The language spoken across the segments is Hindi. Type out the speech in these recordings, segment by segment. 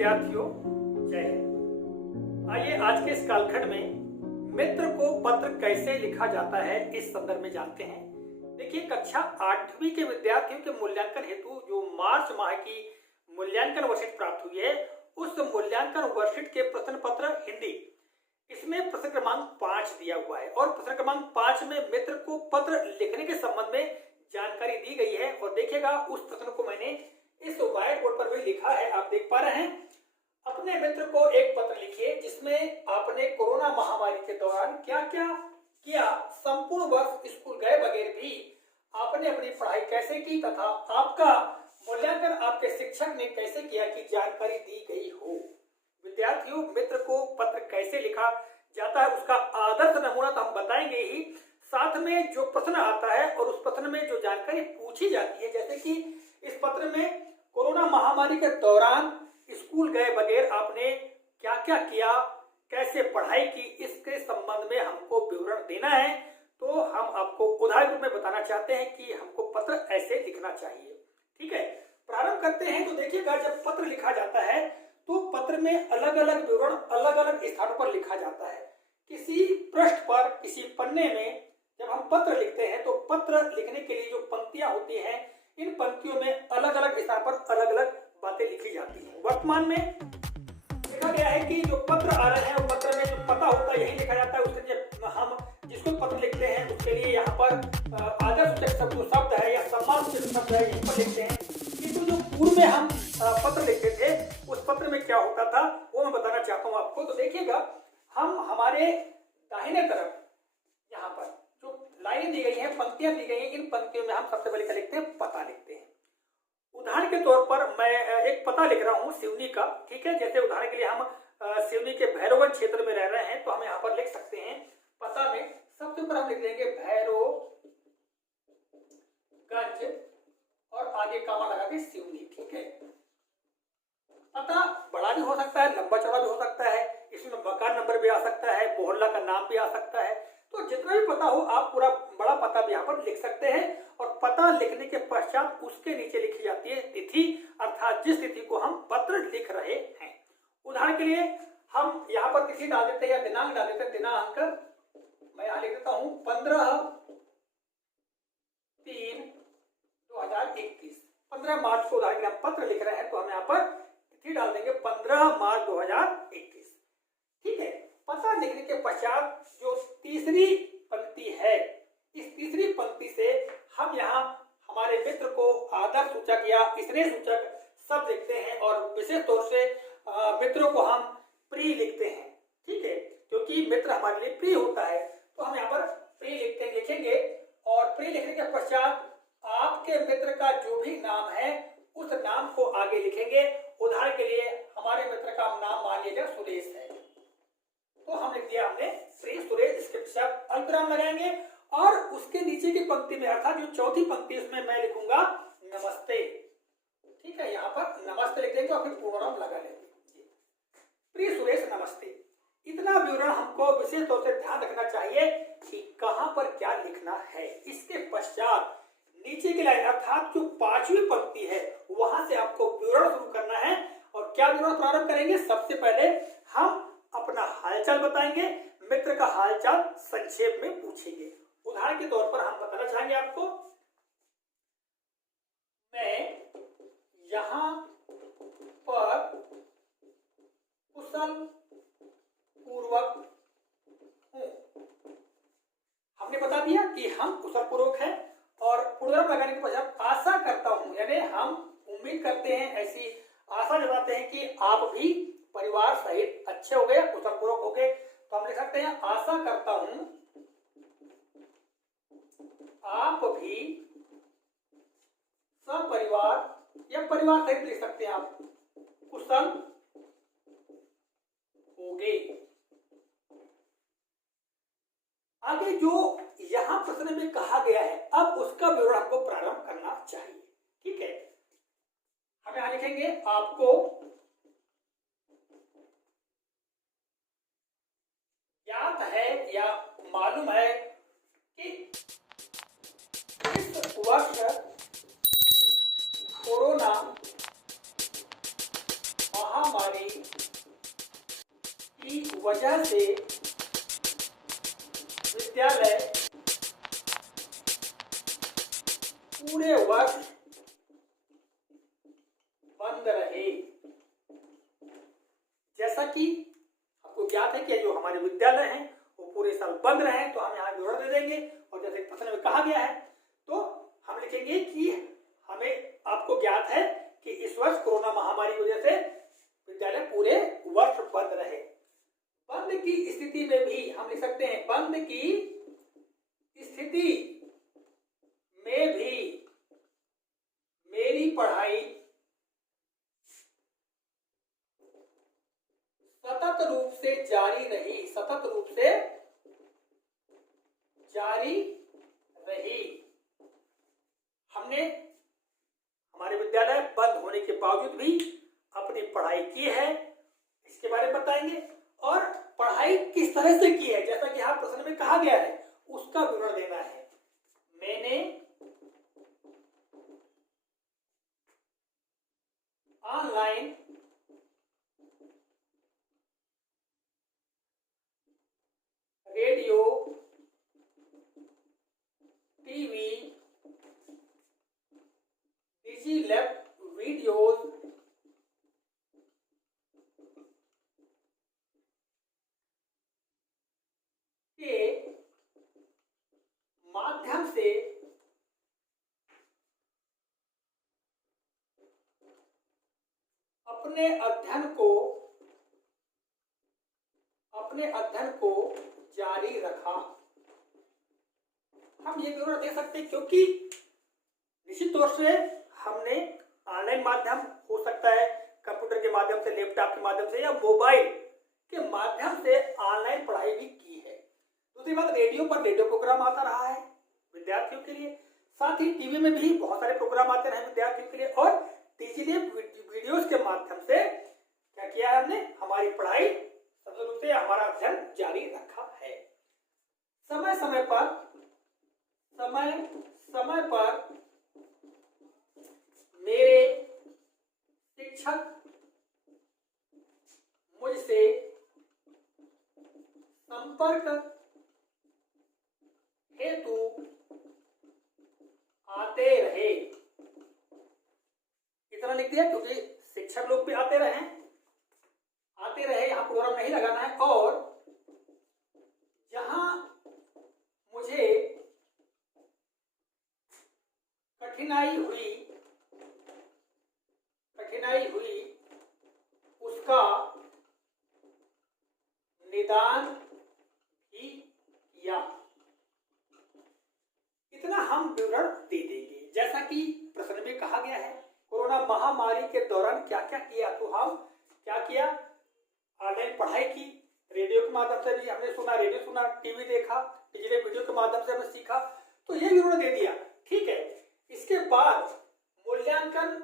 विद्यार्थियों, जय हिंद। आइए आज के इस कालखंड में मित्र को पत्र कैसे लिखा जाता है इस संदर्भ में जानते हैं। देखिए, कक्षा 8वीं के विद्यार्थियों के मूल्यांकन हेतु जो मार्च माह की मूल्यांकन वर्कशीट प्राप्त हुई है, उस मूल्यांकन वर्कशीट के प्रश्न पत्र हिंदी, इसमें प्रश्न क्रमांक 5 दिया हुआ है और प्रश्न क्रमांक 5 में मित्र को पत्र लिखने के संबंध में जानकारी दी गई है। और देखिएगा, उस प्रश्न को मैंने इस व्हाइट बोर्ड पर भी लिखा है, आप देख पा रहे हैं। अपने मित्र को एक पत्र लिखिए जिसमें आपने कोरोना महामारी के दौरान क्या क्या किया, संपूर्ण वर्ष स्कूल गए बगैर भी आपने अपनी पढ़ाई कैसे की तथा आपका मूल्यांकन आपके शिक्षक ने कैसे किया की जानकारी दी गई हो। विद्यार्थियों, मित्र को पत्र कैसे लिखा जाता है उसका आदर्श नमूना तो हम बताएंगे ही, साथ में जो प्रश्न आता है और उस प्रश्न में जो जानकारी पूछी जाती है, जैसे कि इस पत्र में कोरोना महामारी के दौरान स्कूल गए बगैर आपने क्या क्या किया, कैसे पढ़ाई की, इसके संबंध में हमको विवरण देना है। तो हम आपको उदाहरण रूप में बताना चाहते हैं कि हमको पत्र ऐसे लिखना चाहिए। ठीक है, प्रारंभ करते हैं। तो देखिएगा, जब पत्र लिखा जाता है तो पत्र में अलग अलग विवरण अलग अलग स्थानों पर लिखा जाता है। किसी पृष्ठ पर, किसी पन्ने में जब हम पत्र लिखते हैं तो पत्र लिखने के लिए जो पंक्तियां होती हैं, इन पंक्तियों में अलग अलग स्थान पर अलग अलग बातें लिखी जाती हैं। वर्तमान में देखा गया है कि जो पत्र आ रहे हैं वो पत्र में जो पता होता है यही लिखा जाता है। उसके लिए हम जिसको पत्र लिखते हैं उसके लिए यहाँ पर आदर्श सूचक जो शब्द है या सम्मान सूचक शब्द है यहीं पर लिखते हैं। किंतु जो पूर्व में हम पत्र लिखते थे उस पत्र में क्या होता था वो मैं बताना चाहता हूँ आपको। तो देखिएगा, हम हमारे दाहिने तरफ यहाँ पर जो लाइनें दी गई हैं, पंक्तियां दी गई हैं, इन पंक्तियों में हम सबसे पहले क्या लिखते हैं, पता लिखते हैं। उदाहरण के तौर पर मैं एक पता लिख रहा हूं सिवनी का। ठीक है, जैसे उदाहरण के लिए हम सिवनी के भैरवगंज क्षेत्र में रह रहे हैं तो हम यहाँ पर लिख सकते हैं पता में सबसे ऊपर हम लिख लेंगे भैरवगंज और आगे कामा लगा के सिवनी। ठीक है, पता बड़ा भी हो सकता है, लंबा चौड़ा भी हो सकता है, इसमें मकान नंबर भी आ सकता है, मोहल्ला का नाम भी आ सकता है। तो जितना भी पता हो आप पूरा बड़ा पता भी यहाँ पर लिख सकते हैं। और पता लिखने के पश्चात उसके नीचे लिखी जाती है तिथि, अर्थात जिस तिथि को हम पत्र लिख रहे हैं। उदाहरण के लिए हम यहाँ पर तिथि डाल देते हैं या दिनांक डाल देते हैं। दिनांक मैं यहाँ लिख देता हूँ 15/3/2021। 15 मार्च को उदाहरण के लिए हम पत्र लिख रहे हैं तो हम यहाँ पर तिथि डाल देंगे 15 मार्च 2021। ठीक है, पता लिखने के पश्चात जो तीसरी पंक्ति है, इस तीसरी पंक्ति से हम यहाँ हमारे मित्र को आदर सूचक या स्नेह सूचक शब्द लिखते हैं और विशेष तौर से मित्रों को हम प्रिय लिखते हैं। ठीक है, क्योंकि मित्र हमारे लिए प्रिय होता है तो हम यहाँ पर प्रिय लिखेंगे। और प्रिय लिखने के पश्चात आपके मित्र का जो भी नाम है उस नाम को आगे लिखेंगे। उदाहरण के लिए हमारे मित्र का नाम मान लीजिए सुरेश है तो हम लिख दिया हमने प्रिय सुरेश। इसके पश्चात अल्पविराम लगाएंगे और उसके नीचे की पंक्ति में अर्थात जो चौथी पंक्ति उसमें मैं लिखूंगा नमस्ते। ठीक है, यहाँ पर नमस्ते लिख देंगे और फिर पूर्णविराम लगा लेंगे। प्रिय सुरेश नमस्ते। इतना विवरण हमको विशेष तौर से ध्यान रखना चाहिए कि कहां पर क्या लिखना है। इसके पश्चात नीचे की लाइन अर्थात जो 5वीं पंक्ति है वहां से आपको विवरण शुरू करना है। और क्या विवरण प्रारंभ करेंगे, सबसे पहले हम अपना हालचाल बताएंगे, मित्र का हालचाल संक्षेप में पूछेंगे। उदाहरण के तौर पर हम बताना चाहेंगे आपको, मैं यहां पर कुशल पूर्वक हूं। हमने बता दिया कि हम कुशल पूर्वक हैं और पूर्वक लगाने के पश्चात आशा करता हूं, यानी हम उम्मीद करते हैं, ऐसी आशा जताते हैं कि आप भी परिवार सहित अच्छे हो गए, कुशल पूर्वक हो गए। तो हम लिख सकते हैं आशा करता हूं आप भी सपरिवार या परिवार सहित लिख सकते हैं आप कुशल होगे। आगे जो यहां प्रश्न में कहा गया है अब उसका विवरण हमको प्रारंभ करना चाहिए। ठीक है, हम यहां लिखेंगे आपको ज्ञात है या मालूम है कि इस वर्ष कोरोना महामारी की वजह से विद्यालय पूरे वर्ष बंद रहे। जैसा कि आपको ज्ञात है कि जो हमारे विद्यालय हैं वो पूरे साल बंद रहे, तो हम यहाँ विवरण दे देंगे। और जैसे प्रश्न में कहा गया है तो हम लिखेंगे कि हमें आपको ज्ञात है कि इस वर्ष कोरोना महामारी की वजह से विद्यालय पूरे वर्ष बंद रहे। बंद की स्थिति में भी हम लिख सकते हैं, बंद की स्थिति में भी मेरी पढ़ाई सतत रूप से जारी रही, सतत रूप से जारी रही। हमने हमारे विद्यालय बंद होने के बावजूद भी अपनी पढ़ाई की है, इसके बारे में बताएंगे। और पढ़ाई किस तरह से की है, जैसा कि यहाँ प्रश्न में कहा गया है, उसका विवरण देना है। मैंने ऑनलाइन रेडियो, टीवी, डिजिलैब वीडियोज के माध्यम से अपने अध्ययन को जारी रखा। हम ये विवरण दे सकते हैं क्योंकि निश्चित तौर से हमने ऑनलाइन माध्यम हो सकता है, कंप्यूटर के माध्यम से, लैपटॉप के माध्यम से या मोबाइल के माध्यम से ऑनलाइन पढ़ाई भी की है। दूसरी बात, रेडियो पर रेडियो प्रोग्राम आता रहा है विद्यार्थियों के लिए, साथ ही टीवी में भी बहुत सारे प्रोग्राम आते रहे विद्यार्थियों के लिए, और डिजिटल वीडियोस के माध्यम से क्या किया है हमने, हमारी पढ़ाई सतत रूप से हमारा अध्ययन जारी रखा है। समय समय पर मेरे शिक्षक मुझसे संपर्क हेतु आते रहे। इतना लिख दिया क्योंकि शिक्षक लोग भी आते रहे, यहाँ प्रोग्राम नहीं लगाना है। और जहां मुझे कठिनाई हुई उसका निदान भी किया। इतना हम विवरण दे देंगे। जैसा कि प्रश्न में कहा गया है, कोरोना महामारी के दौरान क्या क्या किया, तो हम क्या किया, ऑनलाइन पढ़ाई की, रेडियो के माध्यम से भी हमने सुना, रेडियो सुना, टीवी देखा, डिजिटल वीडियो के माध्यम से हमने सीखा, तो ये विवरण दे दिया। ठीक है, इसके बाद मूल्यांकन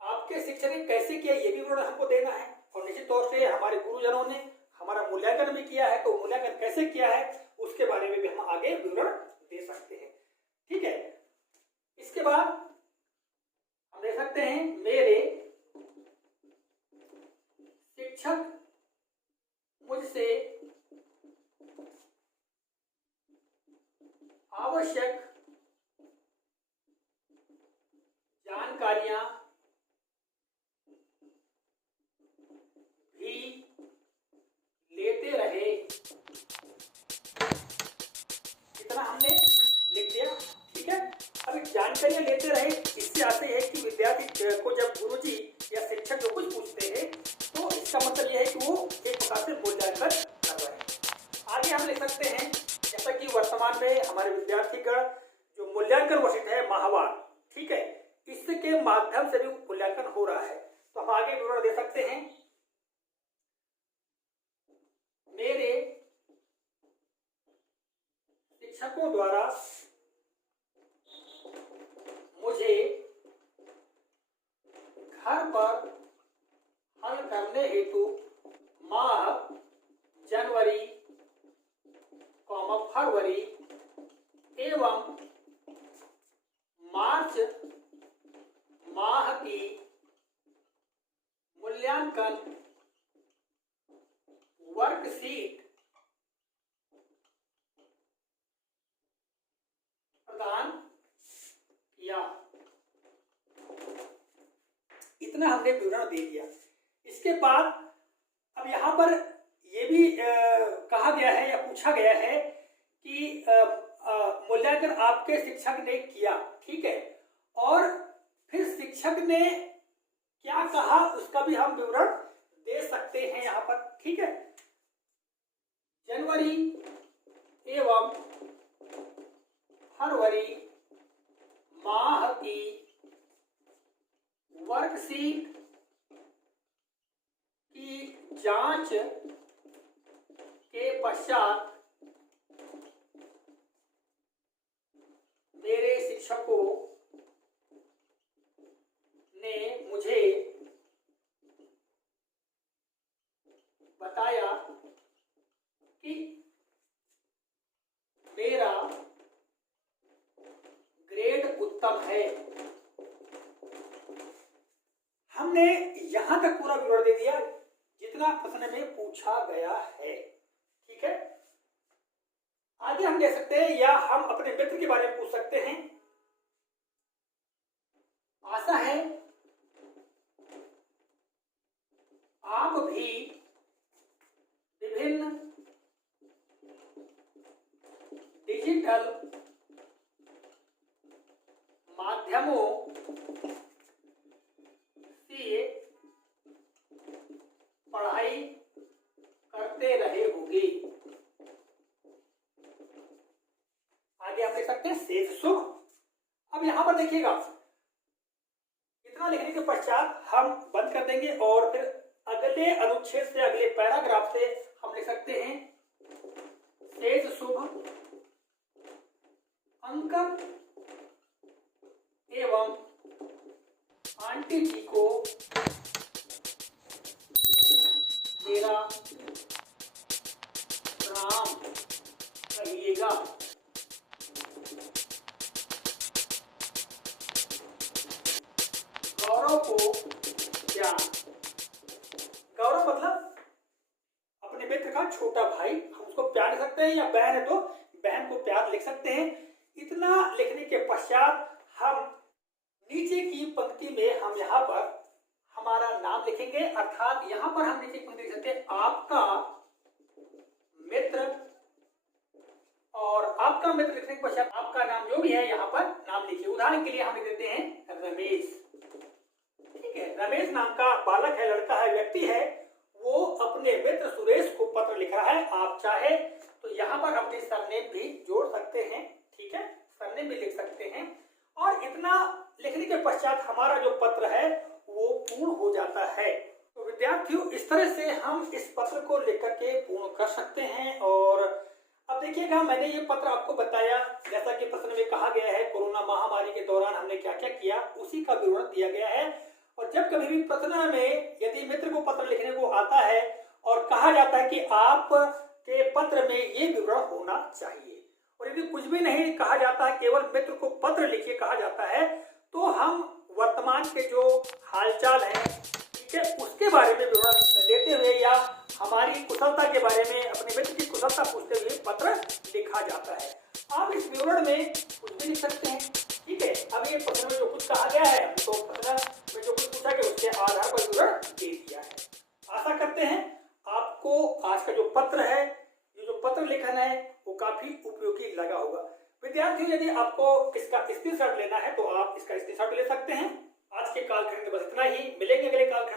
आपके शिक्षक ने कैसे किया ये भी विवरण हमको देना है। और निश्चित तौर से हमारे गुरुजनों ने हमारा मूल्यांकन भी किया है, तो मूल्यांकन कैसे किया है उसके बारे में भी हम आगे विवरण दे सकते हैं। ठीक है, इसके बाद हम देख सकते हैं, मेरे शिक्षक मुझसे आवश्यक जानकारियां भी लेते रहे। इतना हमने लिख दिया। ठीक है, अब जानकारियां लेते रहे, इससे आते है कि विद्यार्थी को जब गुरुजी या शिक्षक जो कुछ पूछते हैं तो इसका मतलब यह है कि वो एक प्रकार से मूल्यांकन कर रहे हैं। आगे हम लिख सकते हैं, जैसा कि वर्तमान में हमारे विद्यार्थीगण जो मूल्यांकन वशिष्ठ है माहवार, ठीक है, इसके माध्यम से भी मूल्यांकन हो रहा है। तो हम आगे विवरण दे सकते हैं, मेरे शिक्षकों द्वारा मुझे घर पर हल करने हेतु माह जनवरी, फरवरी एवं मार्च माह की मूल्यांकन मूल्यांकन वर्कशीट प्रदान किया। इतना हमने विवरण दे दिया। इसके बाद अब यहाँ पर ये भी कहा गया है या पूछा गया है कि मूल्यांकन आपके शिक्षक ने किया, ठीक है, और फिर शिक्षक ने क्या कहा उसका भी हम विवरण दे सकते हैं यहाँ पर, ठीक है। जनवरी एवं फरवरी माह की वर्कशीट की जांच के पश्चात मेरे शिक्षकों ने मुझे बताया कि मेरा ग्रेड उत्तम है। हमने यहां तक पूरा विवरण दे दिया जितना प्रश्न में पूछा गया है, ठीक है। आगे हम दे सकते हैं या हम अपने मित्र के बारे में पूछ सकते हैं। आशा है आप भी विभिन्न डिजिटल माध्यमों से पढ़ाई करते रहे होंगे। आगे हम देख सकते हैं शेष शुभ। अब यहां पर देखिएगा, इतना लिखने के पश्चात हम बंद कर देंगे और फिर अगले अनुच्छेद से अगले पैराग्राफ से हम लिख सकते हैं शेष शुभ अंकन एवं आंटी जी को मेरा प्रणाम कहिएगा। गौरव को प्यार। गौरव मतलब अपने मित्र का छोटा भाई, हम उसको प्यार लिख सकते हैं, या बहन है तो बहन को प्यार लिख सकते हैं। इतना लिखने के पश्चात हम नीचे की पंक्ति में हम यहाँ पर हमारा नाम लिखेंगे, अर्थात यहाँ पर हम नीचे की पंक्ति लिख सकते हैं आपका मित्र, और आपका मित्र लिखने के पश्चात आपका नाम जो भी है यहाँ पर नाम लिखिए। उदाहरण के लिए हम लिख देते हैं रमेश, ठीक है। रमेश नाम का बालक है, लड़का है, व्यक्ति है, वो अपने मित्र सुरेश को पत्र लिख रहा है। आप चाहे तो यहाँ पर अपनी सरनेम भी जोड़ सकते हैं, ठीक है, सरनेम भी लिख सकते हैं। और इतना लिखने के पश्चात हमारा जो पत्र है वो पूर्ण हो जाता है। तो विद्यार्थियों, इस तरह से हम इस पत्र को लेकर के पूर्ण कर सकते हैं। और अब देखिएगा, मैंने ये पत्र आपको बताया, जैसा कि प्रश्न में कहा गया है कोरोना महामारी के दौरान हमने क्या क्या किया, उसी का विवरण दिया गया है। और जब कभी भी प्रश्न में यदि मित्र को पत्र लिखने को आता है और कहा जाता है कि आप के पत्र में ये विवरण होना चाहिए, और यदि कुछ भी नहीं कहा जाता है, केवल मित्र को पत्र लिखिए कहा जाता है, तो हम वर्तमान के जो हालचाल है, ठीक है, उसके बारे में विवरण देते हुए या हमारी कुशलता के बारे में, अपने मित्र की कुशलता पूछते हुए पत्र लिखा जाता है। आप इस विवरण में कुछ भी लिख सकते हैं, ठीक है। अब ये प्रश्न में जो कुछ कहा गया है, तो प्रश्न में जो कुछ पूछा गया उसके आधार पर विवरण दे दिया है। आशा करते हैं आपको आज का जो पत्र है, ये जो पत्र लेखन है, वो काफी उपयोगी लगा होगा। विद्यार्थियों, यदि आपको इसका स्क्रीनशॉट लेना है तो आप इसका स्क्रीनशॉट ले सकते हैं। आज के कालखंड में बस इतना ही। मिलेंगे अगले कालखंड